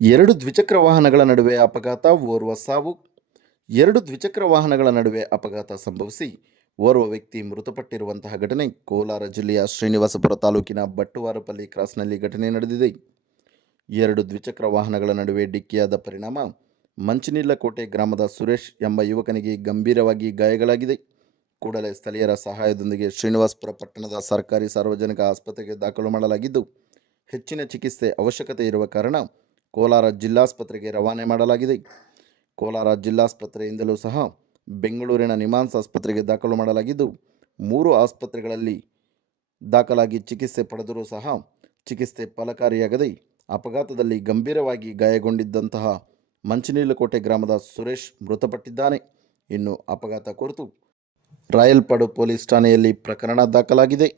ಎರಡು ದ್ವಿಚಕ್ರ ವಾಹನಗಳ ನಡುವೆ ಅಪಘಾತ ಓರ್ವ ಸಾವು. ಎರಡು ದ್ವಿಚಕ್ರ ವಾಹನಗಳ ನಡುವೆ ಅಪಘಾತ ಸಂಭವಿಸಿ ಓರ್ವ ವ್ಯಕ್ತಿ ಮೃತಪಟ್ಟಿರುವಂತಹ ಘಟನೆ ಕೋಲಾರ ಜಿಲ್ಲೆಯ ಶ್ರೀನಿವಾಸಪುರ ತಾಲೂಕಿನ ಬಟ್ಟುವಾರಪಲ್ಲಿ ಕ್ರಾಸ್ನಲ್ಲಿ ಘಟನೆ ನಡೆದಿದೆ. ಎರಡು ದ್ವಿಚಕ್ರ ವಾಹನಗಳ ನಡುವೆ ಡಿಕ್ಕಿಯಾದ ಪರಿಣಾಮ ಮಂಚಿನಿಲ್ಲಕೋಟೆ ಗ್ರಾಮದ ಸುರೇಶ್ ಎಂಬ ಯುವಕನಿಗೆ ಗಂಭೀರವಾಗಿ ಗಾಯಗಳಾಗಿದೆ. ಕೂಡಲೇ ಸ್ಥಳೀಯರ ಸಹಾಯದೊಂದಿಗೆ ಶ್ರೀನಿವಾಸಪುರ ಪಟ್ಟಣದ ಸರ್ಕಾರಿ ಸಾರ್ವಜನಿಕ ಆಸ್ಪತ್ರೆಗೆ ದಾಖಲು ಮಾಡಲಾಗಿದ್ದು, ಹೆಚ್ಚಿನ ಚಿಕಿತ್ಸೆ ಅವಶ್ಯಕತೆ ಇರುವ ಕಾರಣ ಕೋಲಾರ ಜಿಲ್ಲಾಸ್ಪತ್ರೆಗೆ ರವಾನೆ ಮಾಡಲಾಗಿದೆ. ಕೋಲಾರ ಜಿಲ್ಲಾಸ್ಪತ್ರೆಯಿಂದಲೂ ಸಹ ಬೆಂಗಳೂರಿನ ನಿಮಾನ್ಸ್ ಆಸ್ಪತ್ರೆಗೆ ದಾಖಲು ಮಾಡಲಾಗಿದ್ದು, ಮೂರು ಆಸ್ಪತ್ರೆಗಳಲ್ಲಿ ದಾಖಲಾಗಿ ಚಿಕಿತ್ಸೆ ಪಡೆದರೂ ಸಹ ಚಿಕಿತ್ಸೆ ಫಲಕಾರಿಯಾಗದೆ ಅಪಘಾತದಲ್ಲಿ ಗಂಭೀರವಾಗಿ ಗಾಯಗೊಂಡಿದ್ದಂತಹ ಮಂಚನೀಲಕೋಟೆ ಗ್ರಾಮದ ಸುರೇಶ್ ಮೃತಪಟ್ಟಿದ್ದಾನೆ. ಇನ್ನು ಅಪಘಾತ ಕುರಿತು ರಾಯಲ್ಪಾಡು ಪೊಲೀಸ್ ಠಾಣೆಯಲ್ಲಿ ಪ್ರಕರಣ ದಾಖಲಾಗಿದೆ.